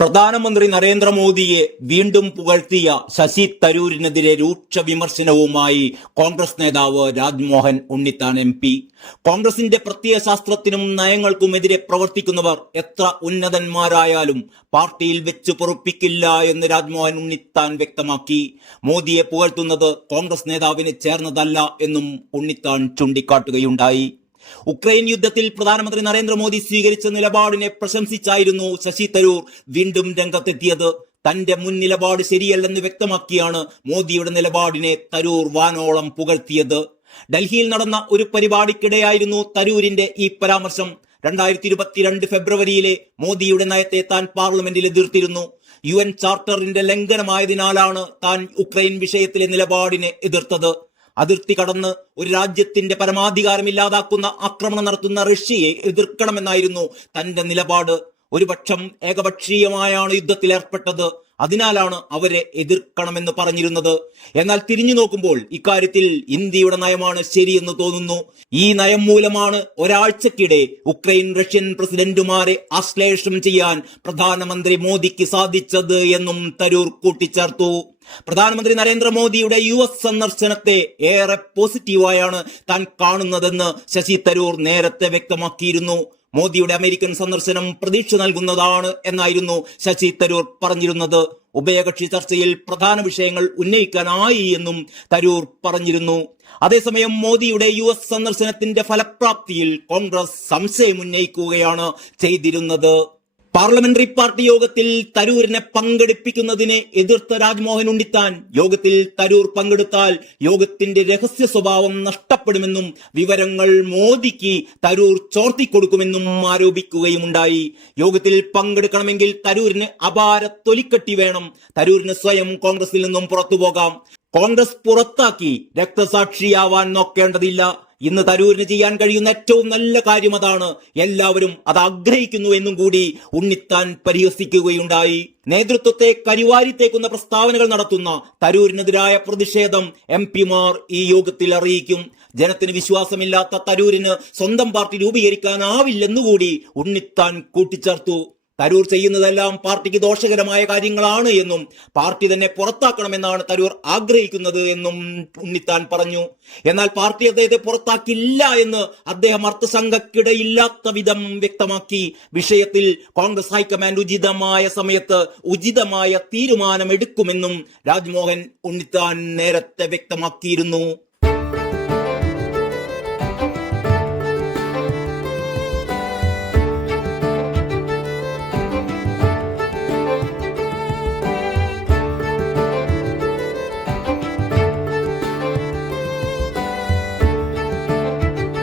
പ്രധാനമന്ത്രി നരേന്ദ്രമോദിയെ വീണ്ടും പുകഴ്ത്തിയ ശശി തരൂരിനെതിരെ രൂക്ഷ വിമർശനവുമായി കോൺഗ്രസ് നേതാവ് രാജ്മോഹൻ ഉണ്ണിത്താൻ എം പി. കോൺഗ്രസിന്റെ പ്രത്യയശാസ്ത്രത്തിനും നയങ്ങൾക്കുമെതിരെ പ്രവർത്തിക്കുന്നവർ എത്ര ഉന്നതന്മാരായാലും പാർട്ടിയിൽ വെച്ച് പൊറുപ്പിക്കില്ല എന്ന് രാജ്മോഹൻ ഉണ്ണിത്താൻ വ്യക്തമാക്കി. മോദിയെ പുകഴ്ത്തുന്നത് കോൺഗ്രസ് നേതാവിന് ചേർന്നതല്ല എന്നും ഉണ്ണിത്താൻ ചൂണ്ടിക്കാട്ടുകയുണ്ടായി. ഉക്രൈൻ യുദ്ധത്തിൽ പ്രധാനമന്ത്രി നരേന്ദ്രമോദി സ്വീകരിച്ച നിലപാടിനെ പ്രശംസിച്ചായിരുന്നു ശശി തരൂർ വീണ്ടും രംഗത്തെത്തിയത്. തന്റെ മുൻ നിലപാട് ശരിയല്ലെന്ന് വ്യക്തമാക്കിയാണ് മോദിയുടെ നിലപാടിനെ തരൂർ വാനോളം പുകഴ്ത്തിയത്. ഡൽഹിയിൽ നടന്ന ഒരു പരിപാടിക്കിടെയായിരുന്നു തരൂരിന്റെ ഈ പരാമർശം. രണ്ടായിരത്തി ഇരുപത്തിരണ്ട് ഫെബ്രുവരിയിലെ മോദിയുടെ നയത്തെ താൻ പാർലമെന്റിൽ എതിർത്തിരുന്നു. യു എൻ ചാർട്ടറിന്റെ ലംഘനമായതിനാലാണ് താൻ ഉക്രൈൻ വിഷയത്തിലെ നിലപാടിനെ എതിർത്തത്. അതിർത്തി കടന്ന് ഒരു രാജ്യത്തിന്റെ പരമാധികാരം ഇല്ലാതാക്കുന്ന ആക്രമണം നടത്തുന്ന റഷ്യയെ എതിർക്കണമെന്നായിരുന്നു തന്റെ നിലപാട്. ഒരുപക്ഷം ഏകപക്ഷീയമായാണ് യുദ്ധത്തിൽ ഏർപ്പെട്ടത്. അതിനാലാണ് അവരെ എതിർക്കണമെന്ന് പറഞ്ഞിരുന്നത്. എന്നാൽ തിരിഞ്ഞു നോക്കുമ്പോൾ ഇക്കാര്യത്തിൽ ഇന്ത്യയുടെ നയമാണ് ശരിയെന്ന് തോന്നുന്നു. ഈ നയം മൂലമാണ് ഒരാഴ്ചക്കിടെ ഉക്രൈൻ റഷ്യൻ പ്രസിഡന്റുമാരെ ആശ്ലേഷം ചെയ്യാൻ പ്രധാനമന്ത്രി മോദിക്ക് സാധിച്ചത് എന്നും തരൂർ കൂട്ടിച്ചേർത്തു. പ്രധാനമന്ത്രി നരേന്ദ്രമോദിയുടെ യു എസ് സന്ദർശനത്തെ ഏറെ പോസിറ്റീവായാണ് താൻ കാണുന്നതെന്ന് ശശി തരൂർ നേരത്തെ വ്യക്തമാക്കിയിരുന്നു. മോദിയുടെ അമേരിക്കൻ സന്ദർശനം പ്രതീക്ഷ നൽകുന്നതാണ് എന്നായിരുന്നു ശശി തരൂർ പറഞ്ഞിരുന്നത്. ഉഭയകക്ഷി ചർച്ചയിൽ പ്രധാന വിഷയങ്ങൾ ഉന്നയിക്കാനായി എന്നും തരൂർ പറഞ്ഞിരുന്നു. അതേസമയം മോദിയുടെ യു എസ് സന്ദർശനത്തിന്റെ ഫലപ്രാപ്തിയിൽ കോൺഗ്രസ് സംശയം ഉന്നയിക്കുകയാണ് ചെയ്തിരുന്നത്. പാർലമെന്ററി പാർട്ടി യോഗത്തിൽ തരൂരിനെ പങ്കെടുപ്പിക്കുന്നതിനെ എതിർത്ത രാജ്മോഹൻ ഉണ്ണിത്താൻ യോഗത്തിൽ തരൂർ പങ്കെടുത്താൽ യോഗത്തിന്റെ രഹസ്യ സ്വഭാവം നഷ്ടപ്പെടുമെന്നും വിവരങ്ങൾ മോദിക്ക് തരൂർ ചോർത്തിക്കൊടുക്കുമെന്നും ആരോപിക്കുകയുമുണ്ടായി. യോഗത്തിൽ പങ്കെടുക്കണമെങ്കിൽ തരൂരിന് അപാര തൊലിക്കെട്ടി വേണം. തരൂരിന് സ്വയം കോൺഗ്രസിൽ നിന്നും പുറത്തുപോകാം. കോൺഗ്രസ് പുറത്താക്കി രക്തസാക്ഷിയാവാൻ നോക്കേണ്ടതില്ല. ഇന്ന് തരൂരിന് ചെയ്യാൻ കഴിയുന്ന ഏറ്റവും നല്ല കാര്യം അതാണ്. എല്ലാവരും അത് ആഗ്രഹിക്കുന്നു എന്നും കൂടി ഉണ്ണിത്താൻ പരിഹസിക്കുകയുണ്ടായി. നേതൃത്വത്തെ കരിവാരിത്തേക്കുന്ന പ്രസ്താവനകൾ നടത്തുന്ന തരൂരിനെതിരായ പ്രതിഷേധം എം പിമാർ ഈ യോഗത്തിൽ അറിയിക്കും. ജനത്തിന് വിശ്വാസമില്ലാത്ത തരൂരിന് സ്വന്തം പാർട്ടി രൂപീകരിക്കാനാവില്ലെന്നുകൂടി ഉണ്ണിത്താൻ കൂട്ടിച്ചേർത്തു. തരൂർ ചെയ്യുന്നതെല്ലാം പാർട്ടിക്ക് ദോഷകരമായ കാര്യങ്ങളാണ് എന്നും പാർട്ടി തന്നെ പുറത്താക്കണമെന്നാണ് തരൂർ ആഗ്രഹിക്കുന്നത് എന്നും ഉണ്ണിത്താൻ പറഞ്ഞു. എന്നാൽ പാർട്ടി അദ്ദേഹത്തെ പുറത്താക്കില്ല എന്ന് അദ്ദേഹം അർത്ഥസംഘക്കിടയില്ലാത്ത വിധം വ്യക്തമാക്കി. വിഷയത്തിൽ കോൺഗ്രസ് ഹൈക്കമാൻഡ് ഉചിതമായ സമയത്ത് ഉചിതമായ തീരുമാനമെടുക്കുമെന്നും രാജ്മോഹൻ ഉണ്ണിത്താൻ നേരത്തെ വ്യക്തമാക്കിയിരുന്നു.